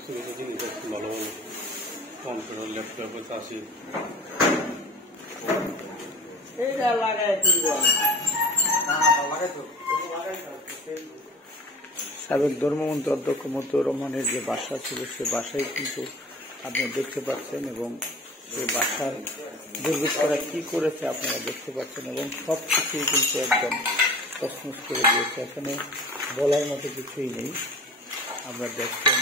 কিছু কিছু জিনিস আছে ভালো ভালো কম্পিউটার ল্যাপটপ আছে সাবেক ধর্মমন্ত্রী অধ্যক্ষ মতিউর রহমানের যে বাসা ছিল সে বাসায় কিন্তু আপনি দেখতে পাচ্ছেন এবং সেই বাসার দুর্বৃত্তরা কি করেছে আপনারা দেখতে পাচ্ছেন এবং সব কিছুই কিন্তু একদম তছনছ করে দিয়েছে। এখানে বলার মতো কিছুই নেই। আমরা দেখছেন